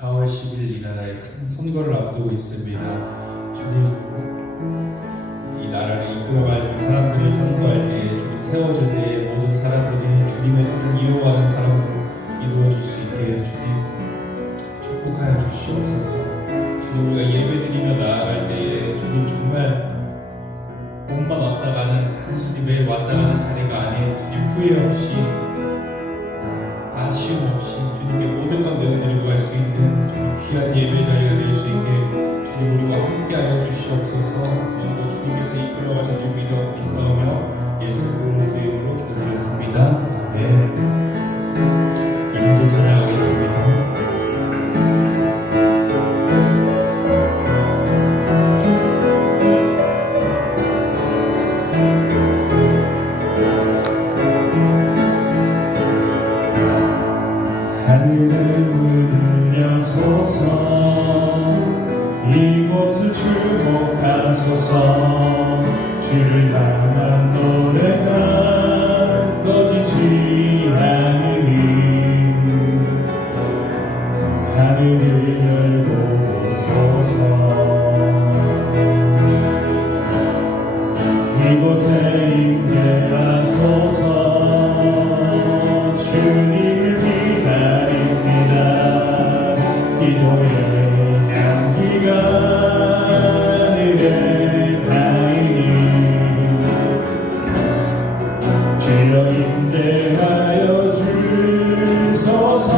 4월 10일 이 나라에 큰 선거를 앞두고 있습니다. 주님, 이 나라를 이끌어갈 사람들을 선거할 때에, 주님 세워줄 때에 모든 사람들이 주님의 뜻을 이루어가는 사람으로 이루어질 수 있게 주님 축복하여 주시옵소서. 주님, 우리가 예배드리며 나아갈 때에 주님 정말 몸만 왔다 가는, 단순히 매일 왔다 가는 자리가 아닌 주님 후회 없이 아쉬움 없이 주님께 모든 것 내어드리고 갈 수 있는 주님 귀한 예배 자리가 될 수 있게 주님 우리와 함께하여 주시옵소서. 오늘도 주님께서 이끌어 가실 줄 믿사오며 예수 그리스도의 이름으로 기도드렸습니다. 아멘. 임재 찬양하겠습니다. 하늘의 문을 여소서, 이곳을 주목하소서. 주를 향한 노래가 꺼지지 않으니 하늘을 열고 보소서. 이곳에 임재하소서. 주님을 기다립니다. 기도의 향기가 하늘에 닿으니 주여 임재하여 주소서.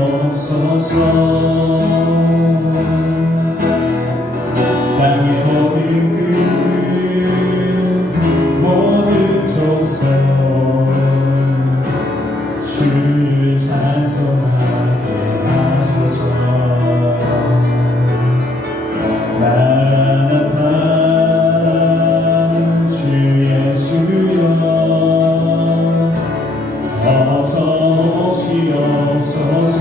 오시옵소서. 땅의 모든 끝 모든 족속 주를 찬송하게 하소서. 마라나타 주 예수여 어서 오시옵소서.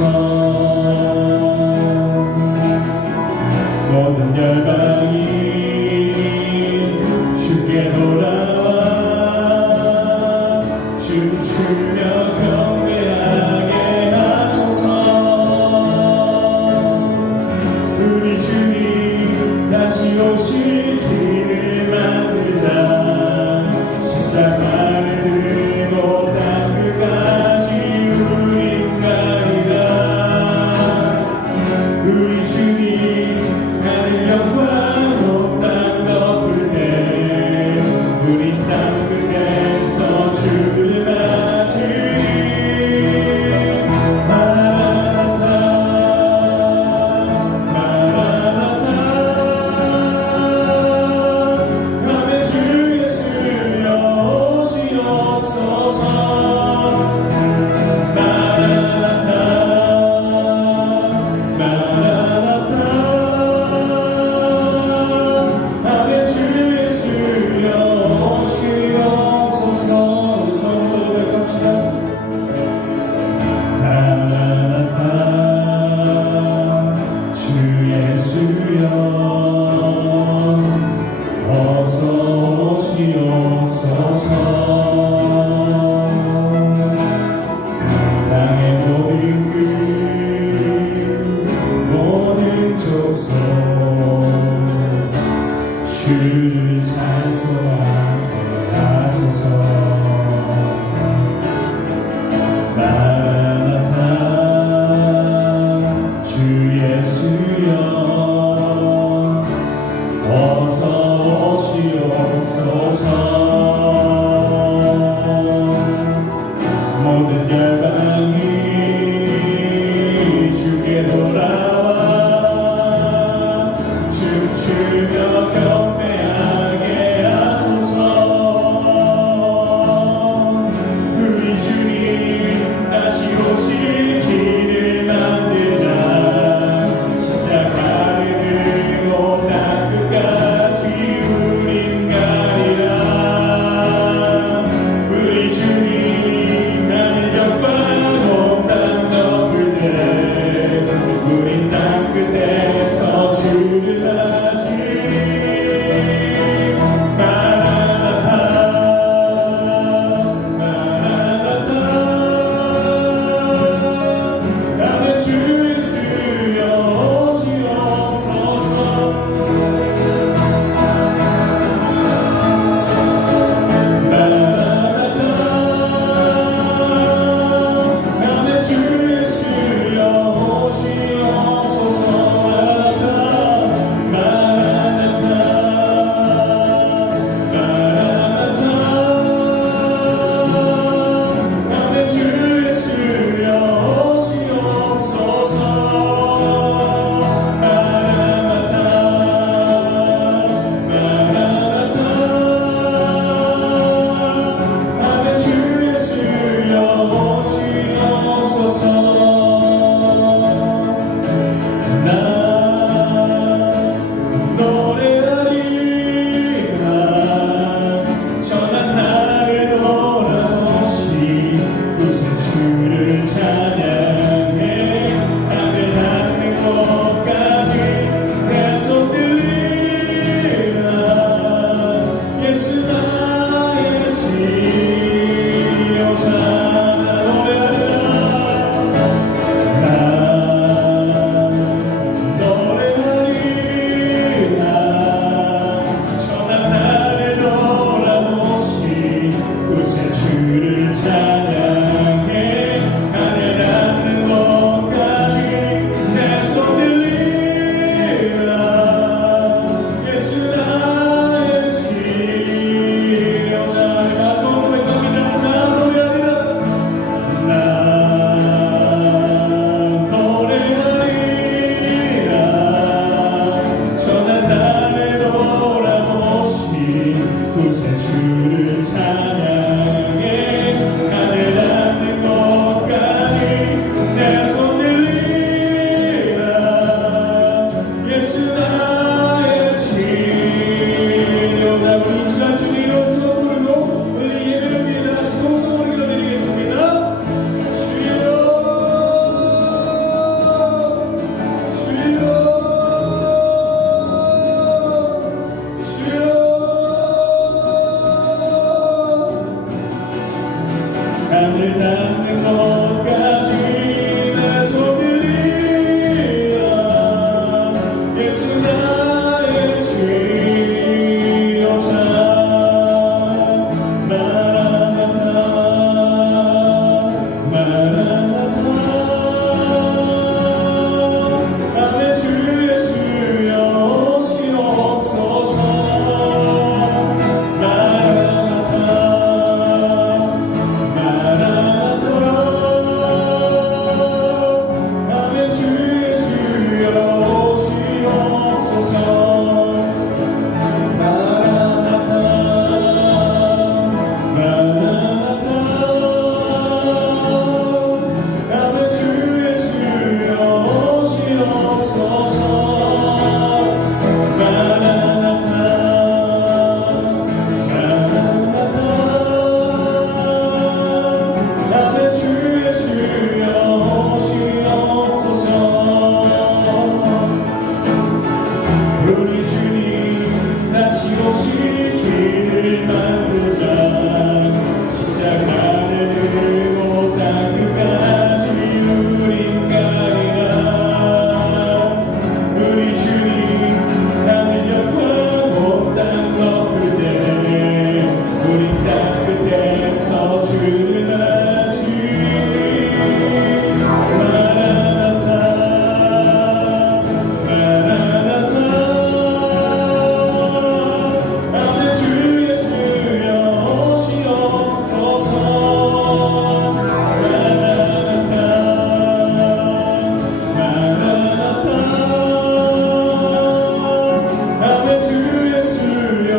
아멘. 주 예수여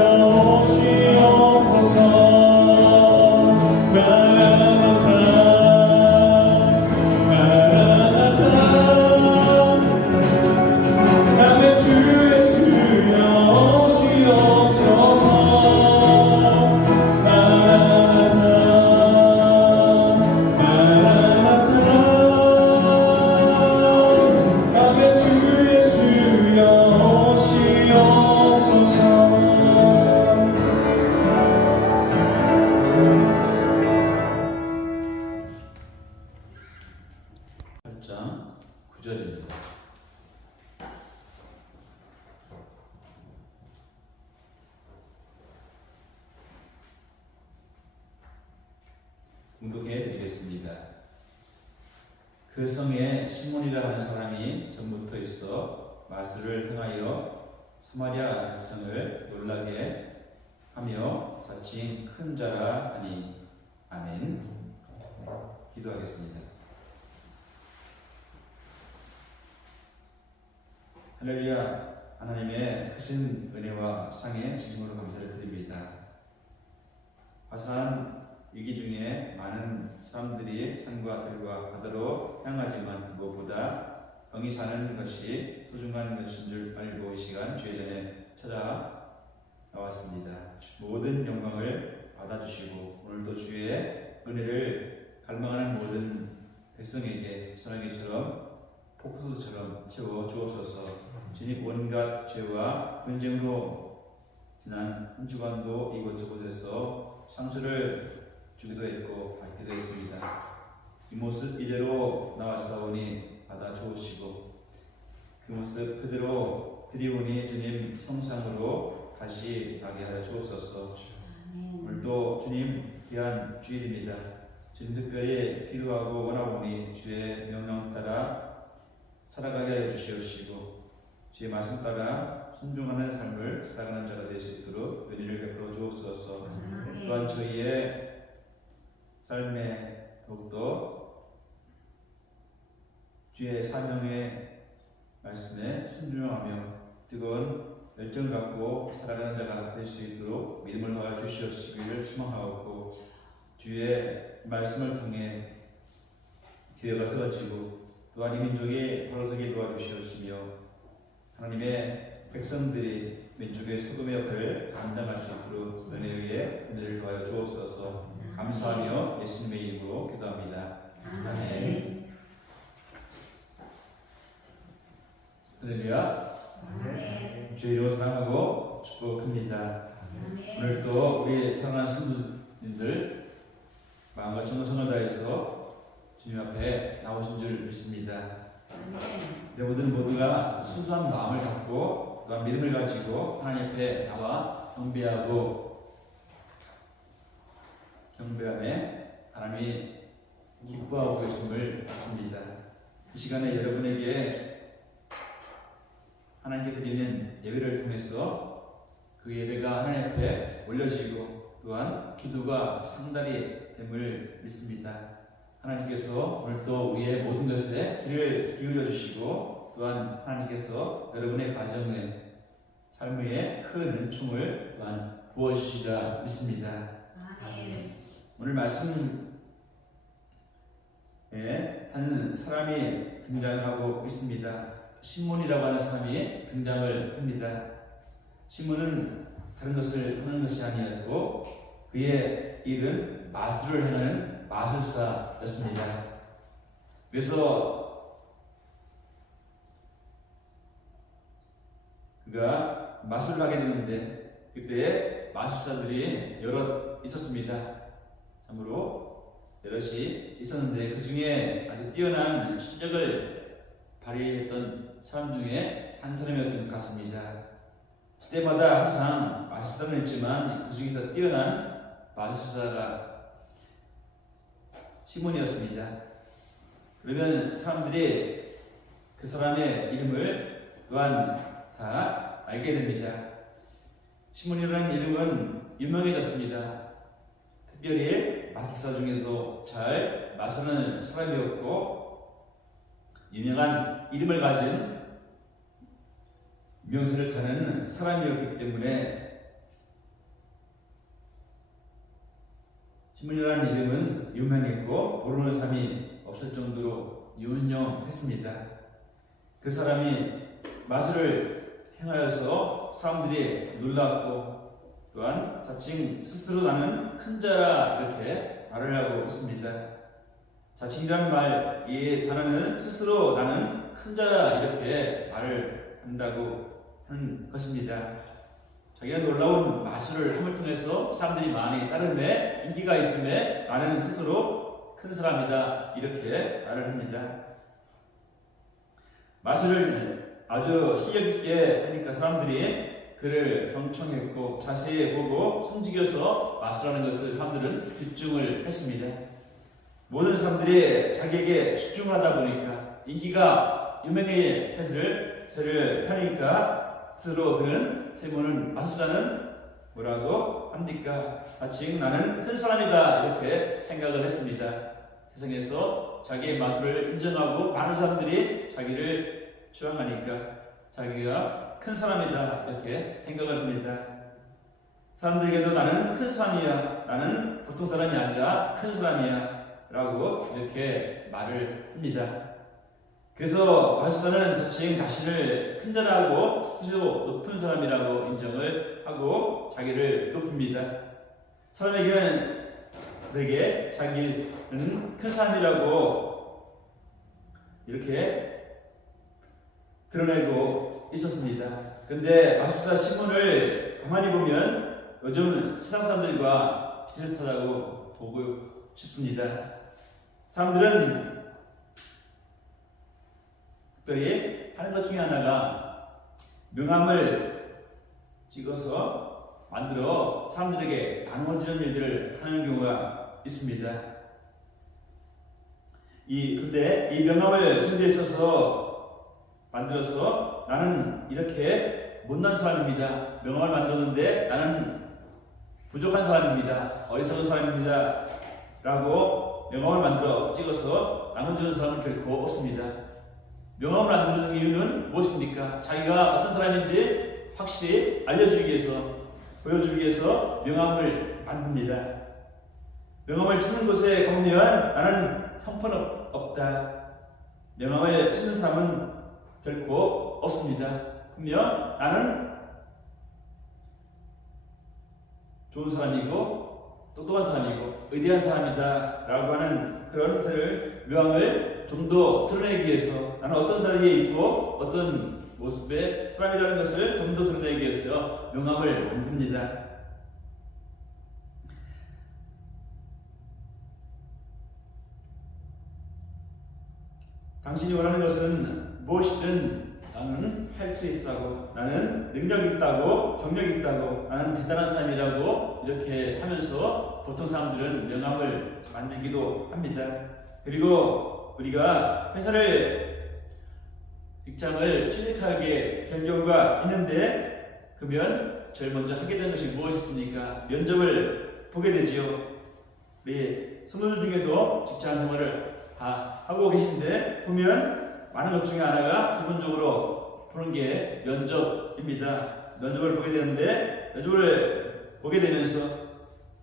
오시옵소서. 마라나타 마라나타. 아멘. 주 예수여 오시옵소서. 마라나타 마라나타. 아멘. 주 예수여 오시옵소서. 8장 9절입니다. 공독해 드리겠습니다. 그 성에 시몬이라 하는 사람이 전부터 있어 말씀을 행하여 사마리아 백성을 놀라게 하며 자칭 큰 자라 하니. 아멘. 기도하겠습니다. 할렐루야. 하나님의 크신 은혜와 상에 진심으로 감사를 드립니다. 화사한 위기 중에 많은 사람들이 산과 들과 바다로 향하지만 무엇보다 병이 사는 것이 소중한 것인 줄 알고 이 시간 주의 전에 찾아나왔습니다. 모든 영광을 받아주시고 오늘도 주의 은혜를 갈망하는 모든 백성에게 소나기처럼 폭포수처럼 채워 주옵소서. 주님, 온갖 죄와 분쟁으로 지난 한 주간도 이곳저곳에서 상처를 주기도 했고 받기도 했습니다. 이 모습 이대로 나왔사오니 받아 주옵시고 그 모습 그대로 드리오니 주님 형상으로 다시 나게 하여 주옵소서. 오늘도 주님 귀한 주일입니다. 주님 특별히 기도하고 원하오니 주의 명령 따라 살아가게 하여 주시옵시고 주의 말씀 따라 순종하는 삶을 살아가는 자가 될 수 있도록 은혜를 베풀어 주옵소서. 또한 저희의 삶에 더욱더 주의 사명의 말씀에 순종하며 뜨거운 열정을 갖고 살아가는 자가 될 수 있도록 믿음을 더하여 주시옵시기를 소망하옵고 주의 말씀을 통해 교회가 세워지고 또한 이 민족이 걸어서게 도와주시옵시며 하나님의 백성들이 민족의 수금의 역할을 감당할 수 있도록 은혜의 은혜를 더하여 주옵소서. 감사하며 예수님의 이름으로 기도합니다. 아멘. 할렐루야. 주의 이름으로 사랑하고 축복합니다. 오늘도 우리 사랑하는 성도님들 마음과 정성을 다해서 주님 앞에 나오신 줄 믿습니다. 여러분들 모두가 순수한 마음을 갖고 또한 믿음을 가지고 하나님 앞에 나와 경배함에 하나님이 기뻐하고 계심을 믿습니다. 이 시간에 여러분에게 하나님께 드리는 예배를 통해서 그 예배가 하나님 앞에 올려지고 또한 기도가 상달이 됨을 믿습니다. 하나님께서 오늘도 우리의 모든 것에 귀를 기울여 주시고 또한 하나님께서 여러분의 가정에 삶의 큰 은총을 또한 부어주시리라 믿습니다. 오늘 말씀에 한 사람이 등장하고 있습니다. 시몬이라고 하는 사람이 등장을 합니다. 시몬은 다른 것을 하는 것이 아니었고 그의 일은 마술을 행하는 마술사였습니다. 그래서 그가 마술을 하게 되는데 그때 마술사들이 여럿 있었습니다. 참으로 여럿이 있었는데 그 중에 아주 뛰어난 실력을 발휘했던 사람 중에 한 사람이었던 것 같습니다. 시대마다 항상 마술사는 있지만 그 중에서 뛰어난 마술사가 시몬이었습니다. 그러면 사람들이 그 사람의 이름을 또한 다 알게 됩니다. 시몬이라는 이름은 유명해졌습니다. 특별히 마술사 중에서 잘 마술하는 사람이었고 유명한 이름을 가진 명세를 타는 사람이었기 때문에 시므온이라는 이름은 유명했고 모르는 사람이 없을 정도로 유명했습니다. 그 사람이 마술을 행하여서 사람들이 놀랐고 또한 자칭 스스로 나는 큰 자라 이렇게 말을 하고 있습니다. 자칭이라는 말, 이 단어는 스스로 나는 큰 자라 이렇게 말을 한다고 하는 것입니다. 자기가 놀라운 마술을 함을 통해서 사람들이 많이 따름에 인기가 있음에 나는 스스로 큰 사람이다 이렇게 말을 합니다. 마술을 아주 실력 있게 하니까 사람들이 그를 경청했고 자세히 보고 숨죽여서 마술하는 것을 사람들은 집중을 했습니다. 모든 사람들이 자기에게 집중을 하다 보니까 인기가 유명해질 세를 타니까 스스로 그는 시므온은 마술사는 뭐라고 합니까? 자칭 나는 큰 사람이다 이렇게 생각을 했습니다. 세상에서 자기의 마술을 인정하고 많은 사람들이 자기를 추앙하니까 자기가 큰 사람이다 이렇게 생각을 합니다. 사람들에게도 나는 큰 사람이야, 나는 보통 사람이 아니라 큰 사람이야 라고 이렇게 말을 합니다. 그래서 마술사는 자칭 자신을 큰 자라고 스스로 높은 사람이라고 인정을 하고 자기를 높입니다. 사람에게는 그에게 자기는 큰 사람이라고 이렇게 드러내고 있었습니다. 근데 마술사 시몬을 가만히 보면 요즘 세상 사람들과 비슷하다고 보고 싶습니다. 사람들은 특별히 하는 것 중에 하나가 명함을 찍어서 만들어 사람들에게 나눠주는 일들을 하는 경우가 있습니다. 근데 이 명함을 준비에 있어서 만들어서 나는 이렇게 못난 사람입니다. 명함을 만들었는데 나는 부족한 사람입니다. 어리석은 사람입니다. 라고 명함을 만들어 찍어서 나눠주는 사람은 결코 없습니다. 명함을 만드는 이유는 무엇입니까? 자기가 어떤 사람인지 확실히 알려주기 위해서, 보여주기 위해서 명함을 만듭니다. 명함을 찍는 곳에 가보면 나는 형편없다. 명함을 찍는 사람은 결코 없습니다. 분명 나는 좋은 사람이고 똑똑한 사람이고 의대한 사람이다 라고 하는 그런 명함을 좀 더 드러내기 위해서 나는 어떤 자리에 있고 어떤 모습의 사람이라는 것을 좀 더 드러내기 위해서 명함을 만듭니다. 당신이 원하는 것은 무엇이든 나는 할 수 있다고, 나는 능력이 있다고, 경력이 있다고, 나는 대단한 사람이라고 이렇게 하면서 보통 사람들은 명함을 만들기도 합니다. 그리고 우리가 직장을 취직하게 될 경우가 있는데 그러면 제일 먼저 하게 되는 것이 무엇이겠습니까? 면접을 보게 되지요. 우리 성도들 중에도 직장 생활을 다 하고 계신데 보면 많은 것 중에 하나가 기본적으로 보는 게 면접입니다. 면접을 보게 되는데 면접을 보게 되면서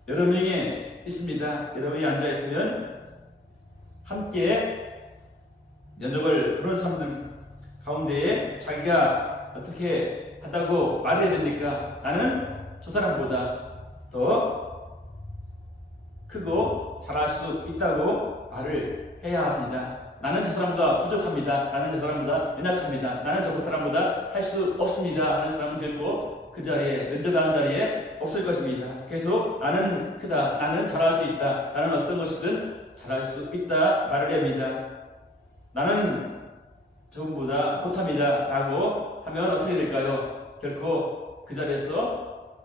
여러 명이 있습니다. 여러 명이 앉아 있으면 함께 면접을 보는 사람들 가운데에 자기가 어떻게 한다고 말해야 됩니까? 나는 저 사람보다 더 크고 잘할 수 있다고 말을 해야 합니다. 나는 저 사람보다 부족합니다. 나는 저 사람보다 연약합니다. 나는 저 사람보다 할 수 없습니다. 하는 사람은 결코 그 자리에, 면접하는 자리에 없을 것입니다. 계속 나는 크다, 나는 잘할 수 있다, 나는 어떤 것이든 잘할 수 있다 말을 합니다. 나는 저분보다 못합니다 라고 하면 어떻게 될까요? 결코 그 자리에서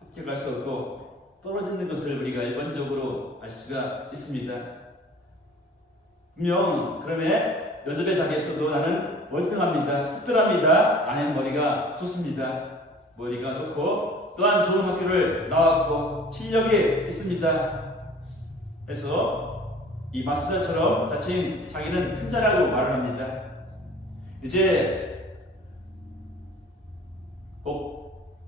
합격할 수 없고 떨어지는 것을 우리가 일반적으로 알 수가 있습니다. 분명 그러면 면접의 자리에서도 나는 월등합니다, 특별합니다, 나는 머리가 좋습니다, 머리가 좋고 또한 좋은 학교를 나왔고 실력이 있습니다 해서 이 마스터처럼 자칭 자기는 큰 자라고 말을 합니다. 이제 꼭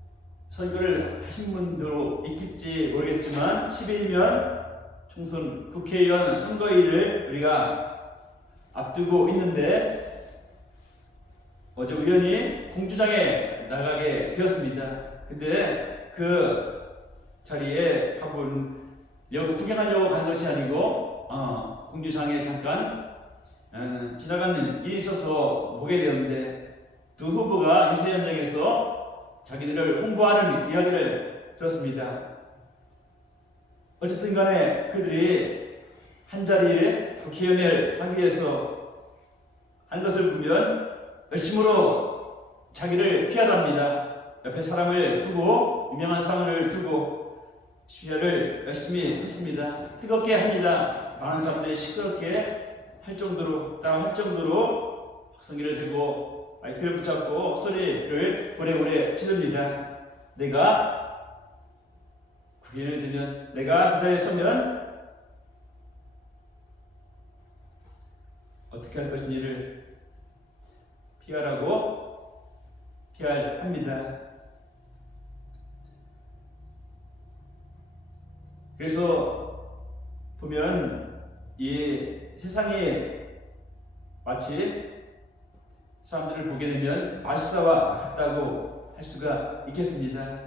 선거를 하신 분도 있겠지 모르겠지만 10일이면 총선 국회의원 선거일을 우리가 앞두고 있는데 어제 우연히 공주장에 나가게 되었습니다. 근데 그 자리에 가본 구경하려고 간 것이 아니고 공주장에 잠깐 지나가는 일이 있어서 보게 되었는데 두 후보가 인쇄 현장에서 자기들을 홍보하는 이야기를 들었습니다. 어쨌든 간에 그들이 한 자리에 국회의원을 하기 위해서 하는 것을 보면 열심으로 자기를 피하랍니다. 옆에 사람을 두고 유명한 사람을 두고 시위를 열심히 했습니다. 뜨겁게 합니다. 많은 사람들이 시끄럽게 할 정도로 확성기를 대고 마이크를 붙잡고 소리를 고래고래 지릅니다. 내가 국회의원이 되면, 내가 그 자리에 서면 어떻게 할 것인지를 피할합니다. 그래서 보면 이 세상이 마치 사람들을 보게 되면 마술사와 같다고 할 수가 있겠습니다.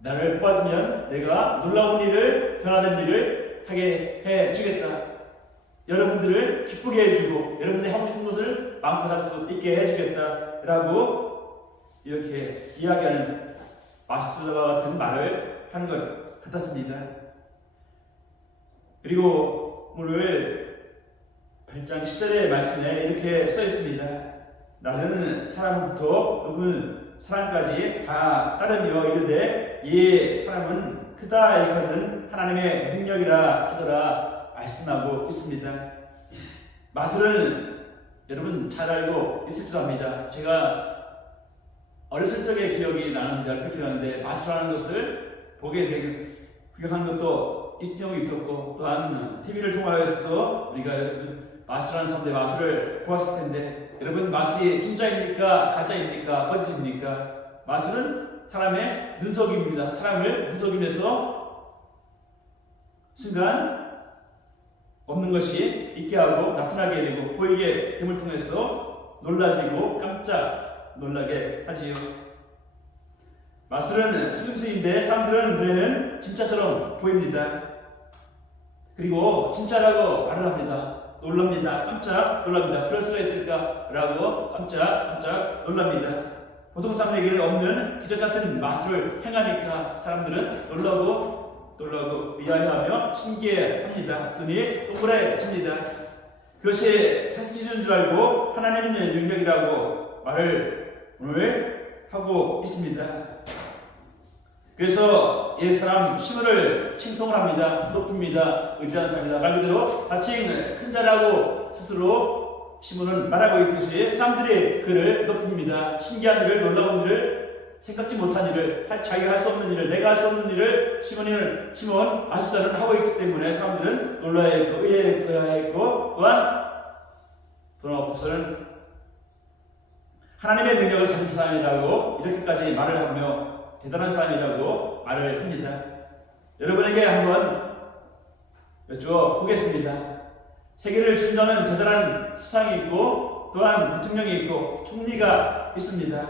나를 뽑아주면 내가 놀라운 일을, 변화된 일을 하게 해주겠다. 여러분들을 기쁘게 해주고 여러분들이 하고 싶은 것을 마음껏 할 수 있게 해주겠다 라고 이렇게 이야기하는 마술사와 같은 말을 하는 것 같았습니다. 그리고 오늘 8장 10절의 말씀에 이렇게 써 있습니다. 나는 사람부터 높은 사람까지 다 따르며 이르되 이 사람은 크다 일컫는 하나님의 능력이라 하더라 말씀하고 있습니다. 마술은 여러분 잘 알고 있을 줄 압니다. 제가 어렸을 적의 기억이 나는데 얼핏 기억나는데 마술하는 것을 보게 되고 구경하는 것도 일정이 있었고 또한 TV를 통하여서도 우리가 마술하는 사람들의 마술을 보았을 텐데 여러분 마술이 진짜입니까? 가짜입니까? 거짓입니까? 마술은 사람의 눈속임입니다. 사람을 눈속임에서 순간 없는 것이 있게 하고 나타나게 되고 보이게 됨을 통해서 놀라지고 깜짝 놀라게 하지요. 마술은 수금수인데 사람들은 눈에는 진짜처럼 보입니다. 그리고 진짜라고 말을 합니다. 놀랍니다. 깜짝 놀랍니다. 그럴 수가 있을까? 라고 깜짝 놀랍니다. 보통 사람에게는 없는 기적 같은 마술을 행하니까 사람들은 놀라고 의아해하며 신기해합니다. 눈이 동그래집니다. 그것이 사실인 줄 알고 하나님의 능력이라고 말을 오늘 하고 있습니다. 그래서 이 사람 시몬을 칭송을 합니다. 높입니다. 의지한 사람이다. 말 그대로 자칭 큰 자라고 스스로 시몬은 말하고 있듯이 사람들이 그를 높입니다. 신기한 일을, 놀라운 일을, 생각지 못한 일을, 자기가 할 수 없는 일을, 내가 할 수 없는 일을 시몬 마술사는 하고 있기 때문에 사람들은 놀라해했고 의아해했고 또한 없어서는 하나님의 능력을 가진 사람이라고 이렇게까지 말을 하며 대단한 사람이라고 말을 합니다. 여러분에게 한번 여쭈어 보겠습니다. 세계를 주장하는 대단한 수상이 있고 또한 대통령이 있고 총리가 있습니다.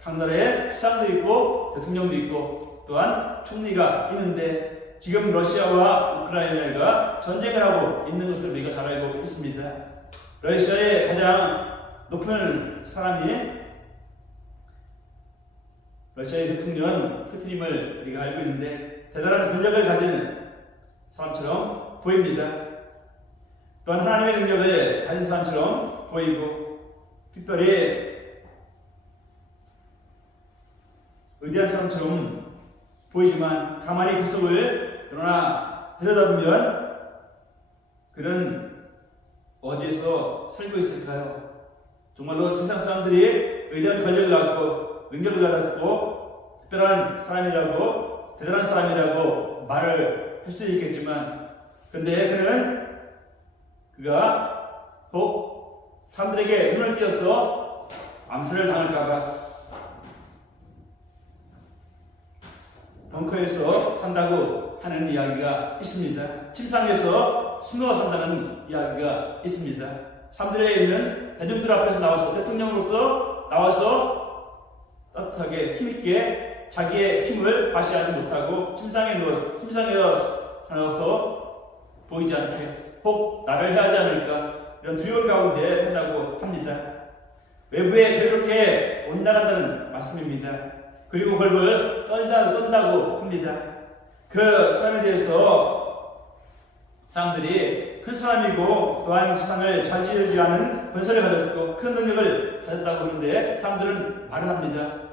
각 나라에 수상도 있고 대통령도 있고 또한 총리가 있는데 지금 러시아와 우크라이나가 전쟁을 하고 있는 것을 우리가 잘 알고 있습니다. 러시아의 가장 높은 사람이 러시아의 대통령 푸틴임을 우리가 알고 있는데 대단한 권력을 가진 사람처럼 보입니다. 또한 하나님의 능력을 가진 사람처럼 보이고 특별히 의대한 사람처럼 보이지만 가만히 그 속을 그러나 들여다보면 그는 어디에서 살고 있을까요? 정말로 세상 사람들이 의대한 권력을 갖고 능력을 가졌고 특별한 사람이라고 대단한 사람이라고 말을 할 수 있겠지만 근데 그는 그가 혹 사람들에게 눈을 띄어서 암살을 당할까봐 벙커에서 산다고 하는 이야기가 있습니다. 침상에서 숨어 산다는 이야기가 있습니다. 사람들에 있는 대중들 앞에서 나와서 대통령으로서 나와서 따뜻하게 힘있게 자기의 힘을 과시하지 못하고 침상에 누워서 보이지 않게 혹 나를 해하지 않을까 이런 두려움 가운데 산다고 합니다. 외부에 자유롭게 못 나간다는 말씀입니다. 그리고 벌벌 떤다고 합니다. 그 사람에 대해서 사람들이 큰 사람이고 또한 세상을 좌지우지하는 권세를 가졌고 큰 능력을 가졌다고 하는데 사람들은 말을 합니다.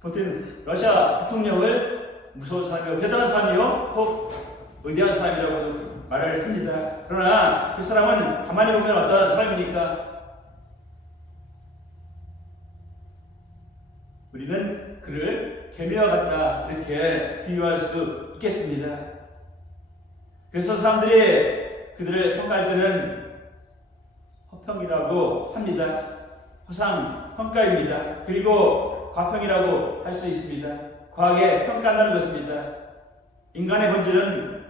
보통 러시아 대통령을 무서운 사람이요, 대단한 사람이요, 혹 위대한 사람이라고 말을 합니다. 그러나 그 사람은 가만히 보면 어떤 사람입니까? 우리는 그를 개미와 같다 이렇게 비유할 수 있겠습니다. 그래서 사람들이 그들을 평가할 때는 허평이라고 합니다. 허상, 평가입니다. 그리고 과평이라고 할 수 있습니다. 과하게 평가한다는 것입니다. 인간의 본질은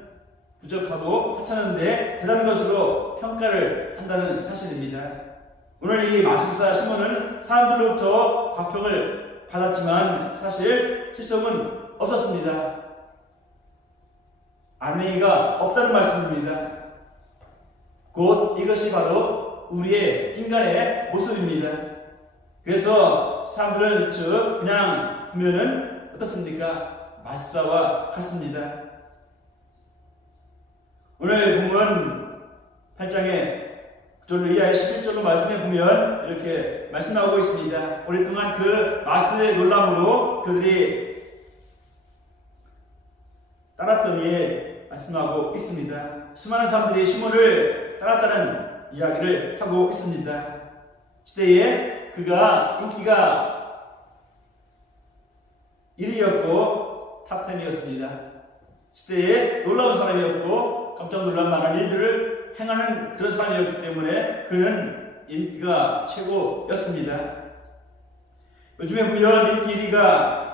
부족하고 하찮은데 대단한 것으로 평가를 한다는 사실입니다. 오늘 이 마술사 시몬은 사람들로부터 과평을 받았지만 사실 실속은 없었습니다. 안위가 없다는 말씀입니다. 곧 이것이 바로 우리의 인간의 모습입니다. 그래서 사람들은 그냥 보면은 어떻습니까? 마술사와 같습니다. 오늘 본문 8장에 9절로 이하의 11절로 말씀해 보면 이렇게 말씀 나오고 있습니다. 오랫동안 그 마술의 놀람으로 그들이 따랐더니 말씀하고 있습니다. 수많은 사람들이 시몬을 따랐다는 이야기를 하고 있습니다. 시대에 그가 인기가 1위였고 탑10이었습니다. 시대에 놀라운 사람이었고 깜짝 놀랄 만한 일들을 행하는 그런 사람이었기 때문에 그는 인기가 최고였습니다. 요즘에 보면 인기 1위가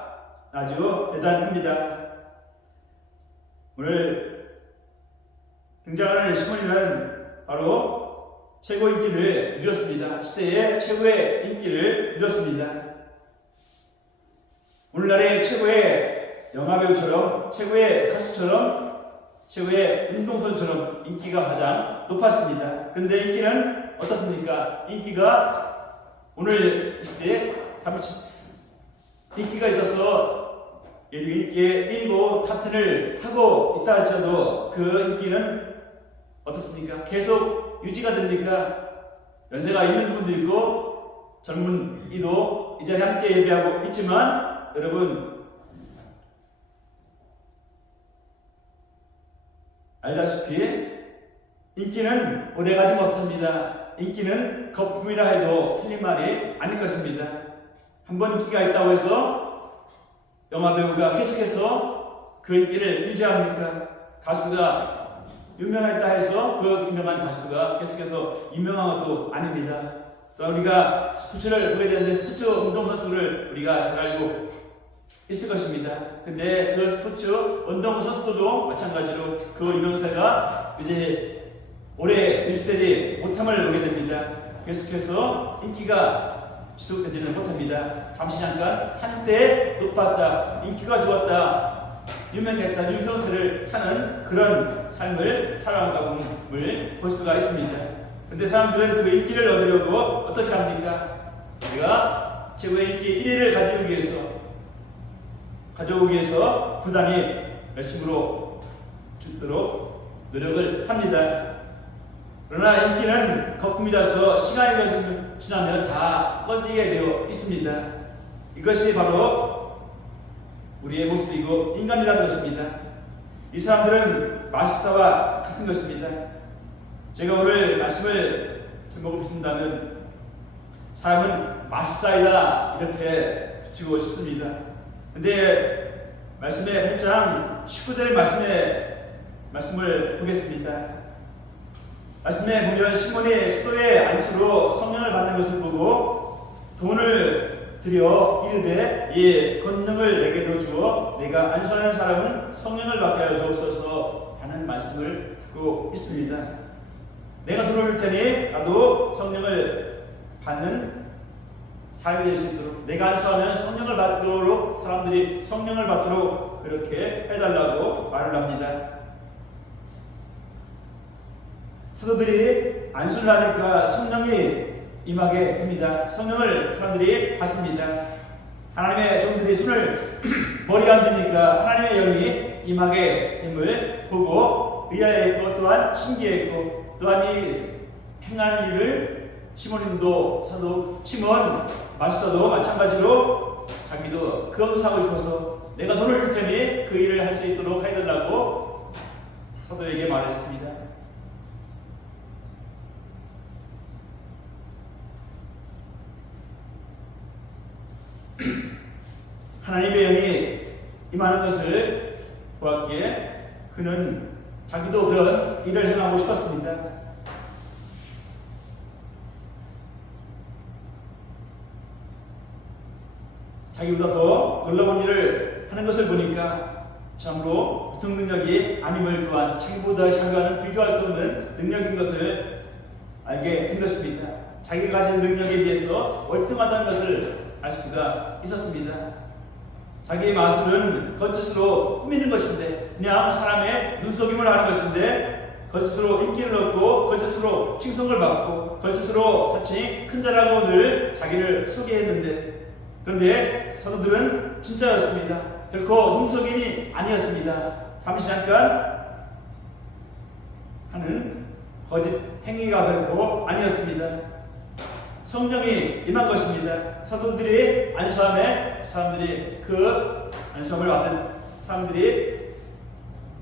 아주 대단합니다. 오늘 등장하는 시몬이는 바로 최고 인기를 누렸습니다. 시대의 최고의 인기를 누렸습니다. 오늘날의 최고의 영화배우처럼 최고의 가수처럼 최고의 운동선수처럼 인기가 가장 높았습니다. 그런데 인기는 어떻습니까? 인기가 오늘 시대에 인기가 있어서 인기의 1위고 탑10을 하고 있다 할지라도 그 인기는 어떻습니까? 계속 유지가 됩니까? 연세가 있는 분도 있고 젊은 이도 이 자리에 함께 예배하고 있지만 여러분 알다시피 인기는 오래가지 못합니다. 인기는 거품이라 해도 틀린 말이 아닐 것입니다. 한번 인기가 있다고 해서 영화배우가 계속해서 그 인기를 유지합니까? 가수가 유명했다 해서 그 유명한 가수가 계속해서 유명한 것도 아닙니다. 또 우리가 스포츠를 보게 되는데 스포츠 운동선수를 우리가 잘 알고 있을 것입니다. 근데 그 스포츠 운동선수도 마찬가지로 그 유명세가 이제 오래 유지되지 못함을 보게 됩니다. 계속해서 인기가 지속되지는 못합니다. 잠시 잠깐 한때 높았다, 인기가 좋았다, 유명했다, 유명세를 하는 그런 삶을 살아간 가을 볼 수가 있습니다. 근데 사람들은 그 인기를 얻으려고 어떻게 합니까? 우리가 최고의 인기 1위를 가져오기 위해서 부단히 열심으로 죽도록 노력을 합니다. 그러나 인기는 거품이라서 시간이 지나면 다 꺼지게 되어 있습니다. 이것이 바로 우리의 모습이고 인간이라는 것입니다. 이 사람들은 마술사와 같은 것입니다. 제가 오늘 말씀을 제목을 붙인다면 사람은 마술사이다 이렇게 붙이고 싶습니다. 근데 말씀의 8장 19절의 말씀을 보겠습니다. 말씀에 보면 시몬이 수도의 안수로 성령을 받는 것을 보고 돈을 들여 이르되 이 권능을 내게도 주어 내가 안수하는 사람은 성령을 받게 하여 주옵소서 하는 말씀을 하고 있습니다. 내가 돈을 줄 테니 나도 성령을 받는 삶이 될 수 있도록, 내가 안수하면 성령을 받도록 사람들이 성령을 받도록 그렇게 해달라고 말을 합니다. 사도들이 안수를 하니까 성령이 임하게 됩니다. 성령을 사람들이 받습니다. 하나님의 종들이 손을 머리에 얹으니까 하나님의 영이 임하게 됨을 보고 의아했고 또한 신기했고, 또한 이 행할 일을 시몬님도 사도 시몬 마스터도 마찬가지로 자기도 그 응사하고 싶어서 내가 돈을 줄 테니 그 일을 할 수 있도록 해달라고 사도에게 말했습니다. 하나님의 영이 임하는 것을 보았기에 그는 자기도 그런 일을 행하고 싶었습니다. 자기보다 더 놀라운 일을 하는 것을 보니까 참으로 보통 능력이 아님을 또한 자기보다 자기와는 비교할 수 없는 능력인 것을 알게 된 것입니다. 자기가 가진 능력에 비해서 월등하다는 것을 알 수가 있었습니다. 자기의 마술은 거짓으로 꾸미는 것인데, 그냥 사람의 눈속임을 하는 것인데, 거짓으로 인기를 얻고 거짓으로 칭송을 받고 거짓으로 자칭 큰 자라고 늘 자기를 소개했는데, 그런데 사도들은 진짜였습니다. 결코 눈속임이 아니었습니다. 잠시 잠깐 하는 거짓 행위가 결코 아니었습니다. 성령이 임한 것입니다. 사도들이 안수함에 사람들이 그 안수함을 받은 사람들이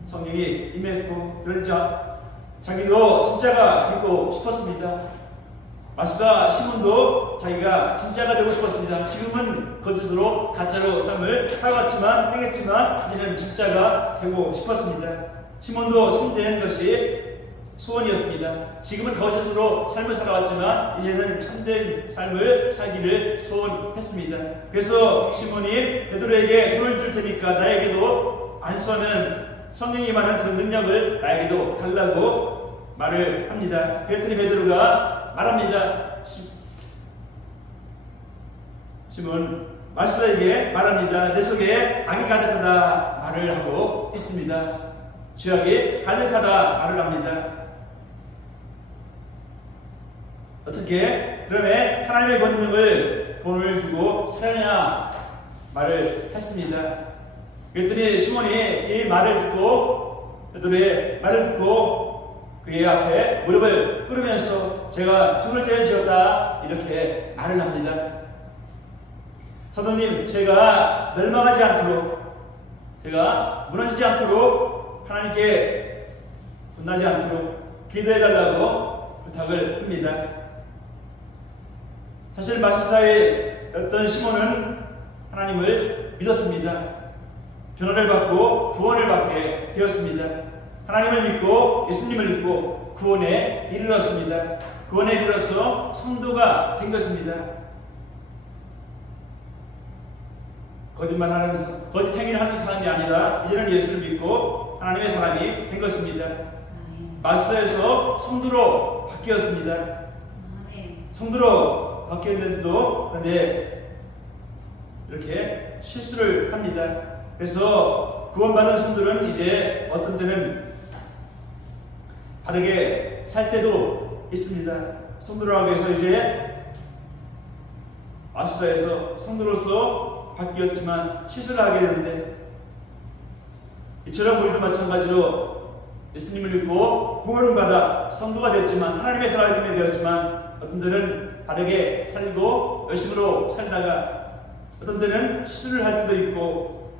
성령이 임했고, 그러자 자기도 진짜가 되고 싶었습니다. 마스다 시몬도 자기가 진짜가 되고 싶었습니다. 지금은 거짓으로 가짜로 삶을 살아왔지만 행했지만 이제는 진짜가 되고 싶었습니다. 시몬도 참된 것이 소원이었습니다. 지금은 거짓으로 삶을 살아왔지만 이제는 참된 삶을 살기를 소원했습니다. 그래서 시몬이 베드로에게 돈을 줄 테니까 나에게도 안수하는 성령이 임하는 그런 능력을 나에게도 달라고 말을 합니다. 그랬더니 베드로가 말합니다. 시몬 마스터에게 말합니다. 내 속에 악이 가득하다 말을 하고 있습니다. 죄악이 가득하다 말을 합니다. 어떻게 그러면 하나님의 권능을 돈을 주고 사려냐 말을 했습니다. 그랬더니 시몬이 이 말을 듣고, 베드로의 말을 듣고 그의 앞에 무릎을 꿇으면서 제가 죽을 죄를 지었다 이렇게 말을 합니다. 사도님, 제가 멸망하지 않도록, 제가 무너지지 않도록, 하나님께 혼나지 않도록 기도해달라고 부탁을 합니다. 사실 마술사의 어떤 시몬은 하나님을 믿었습니다. 변화를 받고 구원을 받게 되었습니다. 하나님을 믿고 예수님을 믿고 구원에 이르렀습니다. 구원에 이르러서 성도가 된 것입니다. 거짓말하는, 거짓 행위를 하는 사람이 아니라 이제는 예수를 믿고 하나님의 사람이 된 것입니다. 마술사에서 성도로 바뀌었습니다. 성도로 바뀌었는데도 그런데 이렇게 실수를 합니다. 그래서 구원받은 성도는 이제 어떤 때는 바르게 살 때도 있습니다. 성도라고 해서 이제 마술사에서 성도로서 바뀌었지만 실수를 하게 되는데, 이처럼 우리도 마찬가지로 예수님을 믿고 구원을 받아 성도가 됐지만, 하나님의 사람이 되었지만 어떤 때는 바르게 살고 열심으로 살다가 어떤 때는 실수를 할 때도 있고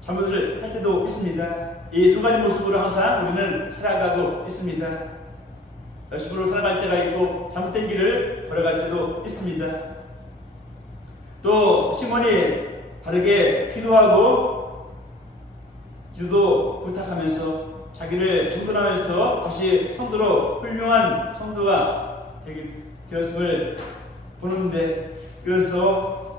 잘못을 할 때도 있습니다. 이 두 가지 모습으로 항상 우리는 살아가고 있습니다. 열심으로 살아갈 때가 있고 잘못된 길을 걸어갈 때도 있습니다. 또 시몬이 바르게 기도하고 기도 부탁하면서 자기를 정돈하면서 다시 성도로 훌륭한 성도가 되었음을 보는데, 그래서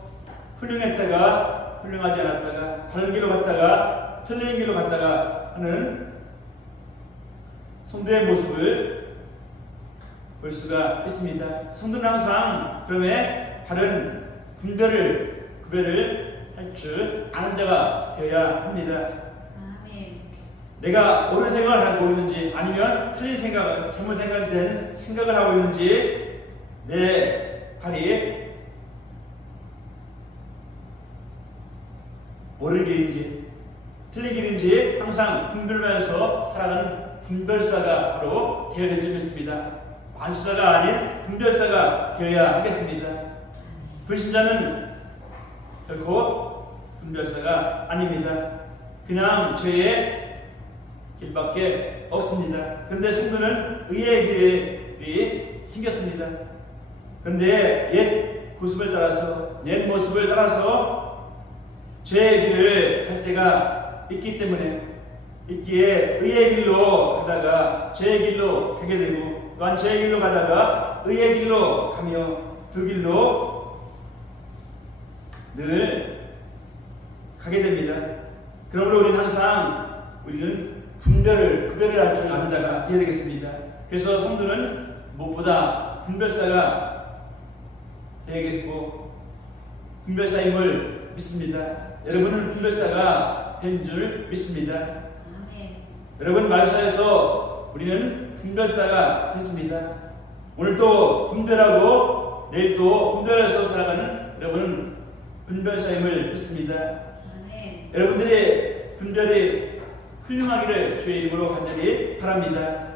훌륭했다가 훌륭하지 않았다가 다른 길로 갔다가 틀린 길로 갔다가 하는 성도의 모습을 볼 수가 있습니다. 성도는 항상 그러면 바른 구별을 할 줄 아는 자가 되어야 합니다. 아멘. 내가 옳은 생각을 하고 있는지 아니면 틀린 생각, 잘못 생각된 생각을 하고 있는지, 내 발이 옳은 길인지 틀린 길인지 항상 분별하면서 살아가는 분별사가 바로 되어야 될 줄 믿습니다. 만수사가 아닌 분별사가 되어야 하겠습니다. 불신자는 결코 분별사가 아닙니다. 그냥 죄의 길밖에 없습니다. 그런데 성도는 의의 길이 생겼습니다. 그런데 옛 모습을 따라서, 옛 모습을 따라서 죄의 길을 갈 때가 있기 때문에, 있기에 의의 길로 가다가 죄의 길로 가게 되고, 또한 죄의 길로 가다가 의의 길로 가며 두 길로 늘 가게 됩니다. 그러므로 우리는 항상 구별을 할 줄 아는 자가 되어야 되겠습니다. 그래서 성도는 무엇보다 분별사가 되야겠고, 분별사임을 믿습니다. 여러분은 분별사가 된 줄 믿습니다. 아멘. 여러분, 말사에서 우리는 분별사가 됐습니다. 오늘도 분별하고 내일도 분별해서 살아가는 여러분은 분별사임을 믿습니다. 아멘. 여러분들의 분별이 훌륭하기를 주의 이름으로 간절히 바랍니다.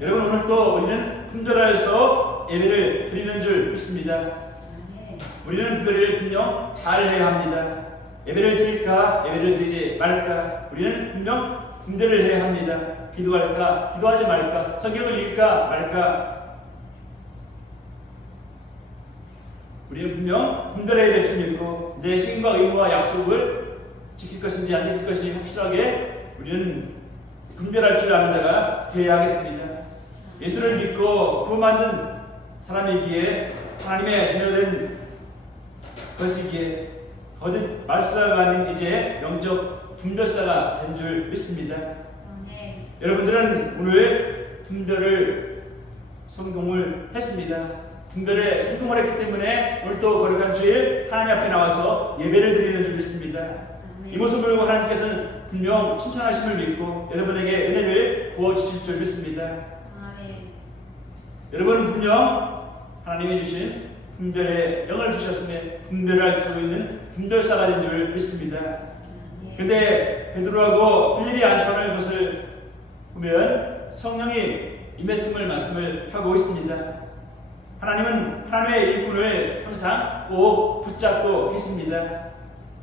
여러분, 오늘도 우리는 분별하여서 예배를 드리는 줄 믿습니다. 아멘. 우리는 분별을 분명 잘 해야 합니다. 예배를 드릴까, 예배를 드리지 말까, 우리는 분명 분별을 해야 합니다. 기도할까, 기도하지 말까, 성경을 읽을까 말까, 우리는 분명 분별해야 될 줄 믿고, 내 책임과 의무와 약속을 지킬 것인지 안 지킬 것인지 확실하게 우리는 분별할 줄 아는 자가 되어야 하겠습니다. 예수를 믿고 구원 만든 사람이기에, 하나님의 자녀된 것이기에 거듭 말수가 아닌 이제 영적 분별사가 된 줄 믿습니다. 아멘. 여러분들은 오늘 분별을 성공을 했습니다. 분별에 성공을 했기 때문에 오늘 또 거룩한 주일 하나님 앞에 나와서 예배를 드리는 줄 믿습니다. 이 모습을 보고 하나님께서는 분명 칭찬하심을 믿고 여러분에게 은혜를 부어주실 줄 믿습니다. 아멘. 여러분은 분명 하나님이 주신 분별의 영을 주셨음에 분별할 수 있는 분별사가 된 줄 믿습니다. 그런데 베드로하고 빌립이 안수하는 것을 보면 성령이 임했음을 말씀을 하고 있습니다. 하나님은 하나님의 일꾼을 항상 꼭 붙잡고 계십니다.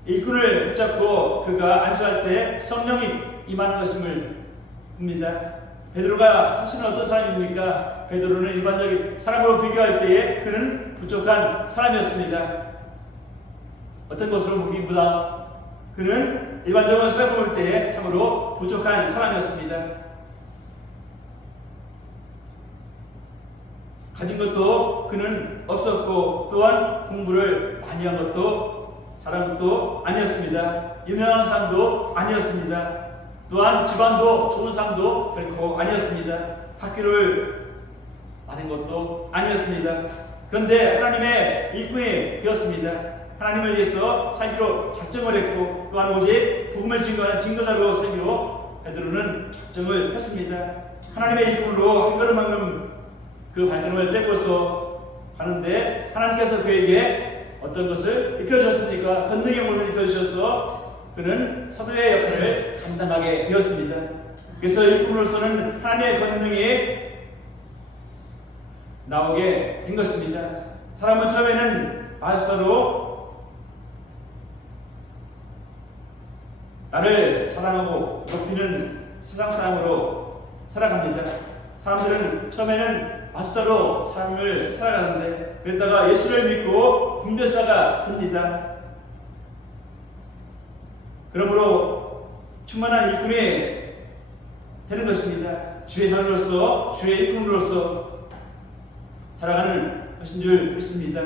일꾼을 붙잡고 그가 안수할 때 성령이 임하는 것임을 봅니다. 베드로가 사실은 어떤 사람입니까? 베드로는 일반적인 사람으로 비교할 때에 그는 부족한 사람이었습니다. 어떤 것으로 보기보다 그는 일반적으로 사람을 볼 때에 참으로 부족한 사람이었습니다. 가진 것도 그는 없었고, 또한 공부를 많이 한 것도 잘한 것도 아니었습니다. 유명한 사람도 아니었습니다. 또한 집안도 좋은 사람도 결코 아니었습니다. 학교를 받은 것도 아니었습니다. 그런데 하나님의 일꾼이 되었습니다. 하나님을 위해서 살기로 작정을 했고, 또한 오직 복음을 증거하는 증거자로 살기로 베드로는 작정을 했습니다. 하나님의 일꾼으로 한 걸음 한 걸음 그 발걸음을 떼고서 가는데, 하나님께서 그에게 어떤 것을 입혀주셨습니까? 권능의 문을 입혀주셔서 그는 사도의 역할을 감당하게 되었습니다. 그래서 일꾼으로서는 하나님의 권능이 나오게 된 것입니다. 사람은 처음에는 마스터로 나를 자랑하고 높이는 세상 사람으로 살아갑니다. 사람들은 처음에는 마스터로 삶을 살아가는데, 그러다가 예수를 믿고 분별사가 됩니다. 그러므로 충만한 일꾼이 되는 것입니다. 주의 자녀로서 주의 일꾼으로서 살아가는 것인 줄 믿습니다.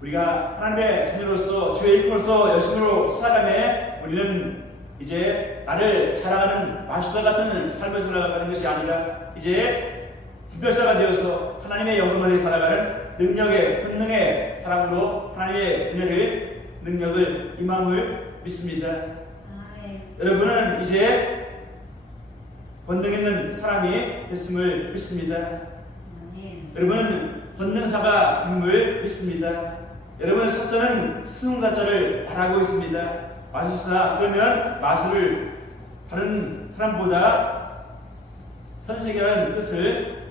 우리가 하나님의 자녀로서 주의 일꾼으로서 열심으로 살아가며 우리는 이제 나를 자랑하는 마술사 같은 삶을 살아가는 것이 아니라 이제 분별사가 되어서 하나님의 영광을 살아가는 능력의 권능의 사람으로 하나님의 은혜를 능력을 임함을 믿습니다. 아멘. 여러분은 이제 권능 있는 사람이 됐음을 믿습니다. 아멘. 여러분은 권능사가 됨을 믿습니다. 여러분 사자는 스승사자를 말하고 있습니다. 마술사 그러면 마술을 다른 사람보다 선생이라는 뜻을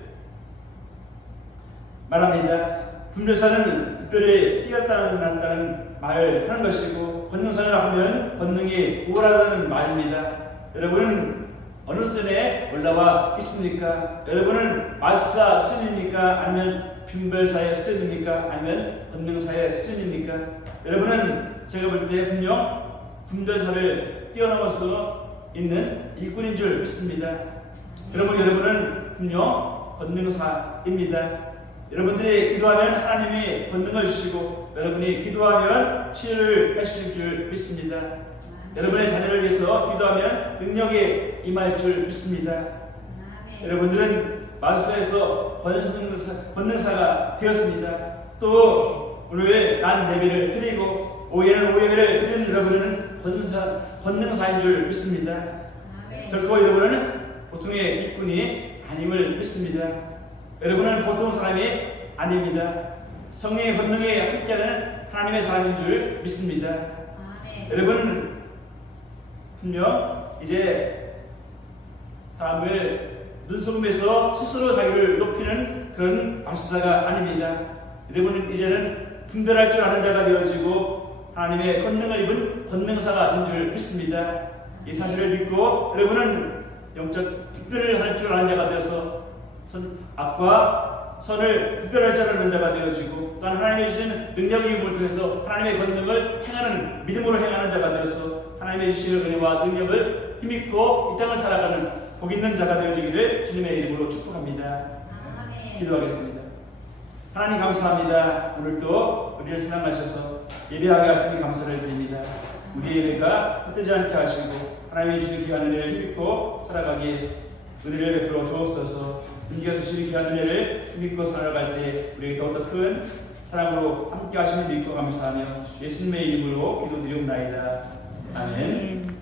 말합니다. 분별사는 특별히 뛰었다는 말을 하는 것이고 권능사를 하면 권능이 우월하다는 말입니다. 여러분은 어느 수준에 올라와 있습니까? 여러분은 마술사 수준입니까? 아니면 분별사의 수준입니까? 아니면 권능사의 수준입니까? 여러분은 제가 볼 때 분명 분별사를 뛰어넘어서 있는 일꾼인 줄 믿습니다. 여러분은 분명 권능사입니다. 여러분들이 기도하면 하나님이 권능을 주시고 여러분이 기도하면 치유를 해주실 줄 믿습니다. 여러분의 자녀를 위해서 기도하면 능력이 임할 줄 믿습니다. 아멘. 여러분들은 마술사에서 권능사가 되었습니다. 또 오늘 난 예배를 드리고 오후에는 오후 예배를 드리는 여러분은 권능사인 줄 믿습니다. 아멘. 결코 여러분은 보통의 일꾼이 아님을 믿습니다. 여러분은 보통 사람이 아닙니다. 성령의 권능에 함께하는 하나님의 사람인 줄 믿습니다. 아멘. 여러분 분명 이제 사람을 눈속임에서 스스로 자기를 높이는 그런 마술사가 아닙니다. 여러분은 이제는 분별할 줄 아는 자가 되어지고 하나님의 권능을 입은 권능사가 된 줄 믿습니다. 이 사실을 믿고 여러분은 영적 분별을 할 줄 아는 자가 되어서 악과 선을 분별할 줄 아는 자가 되어지고 또한 하나님의 주시는 능력의 힘을 통해서 하나님의 권능을 행하는 믿음으로 행하는 자가 되어서 하나님의 주시는 은혜와 능력을 힘입고 이 땅을 살아가는 복 있는 자가 되어지기를 주님의 이름으로 축복합니다. 아멘. 기도하겠습니다. 하나님 감사합니다. 오늘도 우리를 사랑하셔서 예배하게 하시니 감사를 드립니다. 우리 예배가 헛되지 않게 하시고 하나님의 주시는 귀한 은혜를 힘입고 살아가기에 은혜를 베풀어 주옵소서. 주님께서 주시는 귀한 은혜를 힘입고 살아갈 때 우리에게 더욱더 큰 사랑으로 함께 하심을 믿고 감사하며 예수님의 이름으로 기도드리옵나이다. 아멘.